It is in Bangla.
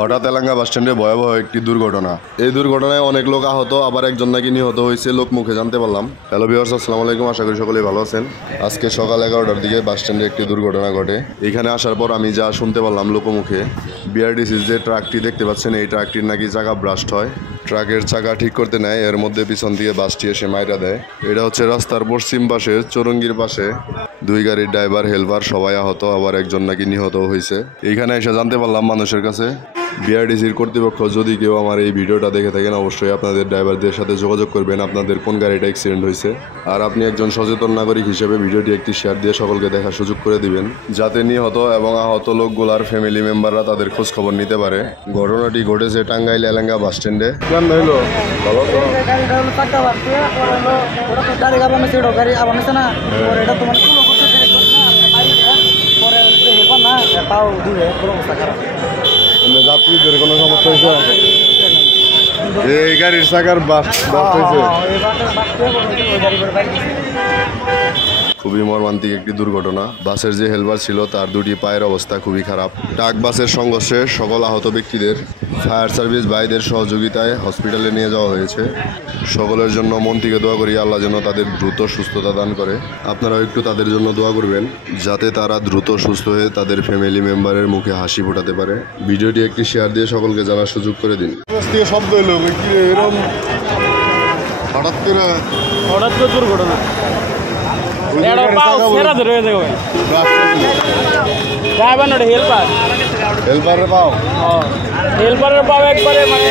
হঠাৎ এলাঙ্গা বাস স্ট্যান্ডে ভয়াবহ একটি দুর্ঘটনা। এই দুর্ঘটনায় অনেক লোক আহত, আবার একজন নাকি নিহত হয়েছে লোক মুখে জানতে পারলাম। হ্যালো ভিউয়ার্স, আসসালামু আলাইকুম, আশা করি সকলেই ভালো আছেন। আজকে সকাল 11টার দিকে বাস স্ট্যান্ডে একটি দুর্ঘটনা ঘটে। এখানে আসার পর আমি যা শুনতে পারলাম লোকমুখে, বিআরটিসির যে ট্রাকটি দেখতে পাচ্ছেন এই ট্রাকটির নাকি চাকা ব্রাস্ট হয়। ট্রাকের চাকা ঠিক করতে নেয়, এর মধ্যে পিছন দিয়ে বাসটি এসে মাইরা দেয়। এটা হচ্ছে রাস্তার পশ্চিম পাশে চৌরঙ্গির পাশে। দুই গাড়ির ড্রাইভার হেলপার সবাই আহত, আবার একজন নাকি নিহত হয়েছে। এইখানে এসে জানতে পারলাম মানুষের কাছে, বিআরটিসির কর্তৃপক্ষ যদি কেউ আমার এই ভিডিওটা দেখে থাকেন অবশ্যই আপনাদের ড্রাইভারদের সাথে যোগাযোগ করবেন আপনাদের কোন গাড়িটা অ্যাক্সিডেন্ট হয়েছে। আর আপনি একজন সচেতন নাগরিক হিসেবে ভিডিওটি একটি শেয়ার দিয়ে সকলকে দেখার সুযোগ করে দিবেন, যাতে নিহত এবং আহত লোকগুলার ফ্যামিলি মেম্বাররা তাদের খোঁজ খবর নিতে পারে। ঘটনাটি ঘটেছে টাঙ্গাইল এলাঙ্গা বাস স্ট্যান্ডে। কেন হইলো যাত্রীদের কোনো সমস্যা হয়েছে? এই গাড়ির চাকার বাস হয়েছে। খুবই মর্মান্তিক একটি দুর্ঘটনা। বাসের যে হেলপার ছিল তার দুটি পায়ের অবস্থা খুবই খারাপ। ট্রাক বাসের সংঘর্ষে সকল আহত ব্যক্তিদের ফায়ার সার্ভিস ভাইদের সহযোগিতায় হসপিটালে নিয়ে যাওয়া হয়েছে। সকলের জন্য মন থেকে দোয়া করি আল্লাহ যেন তাদের দ্রুত সুস্থতা দান করে। আপনারাও একটু তাদের জন্য দোয়া করবেন, যাতে তারা দ্রুত সুস্থ হয়ে তাদের ফ্যামিলি মেম্বারের মুখে হাসি ফোটাতে পারে। ভিডিওটি একটি শেয়ার দিয়ে সকলকে জানার সুযোগ করে দিন। শব্দ হলো এরকম হঠাৎ করে দুর্ঘটনা। হেল্পার পাও একবারে মানে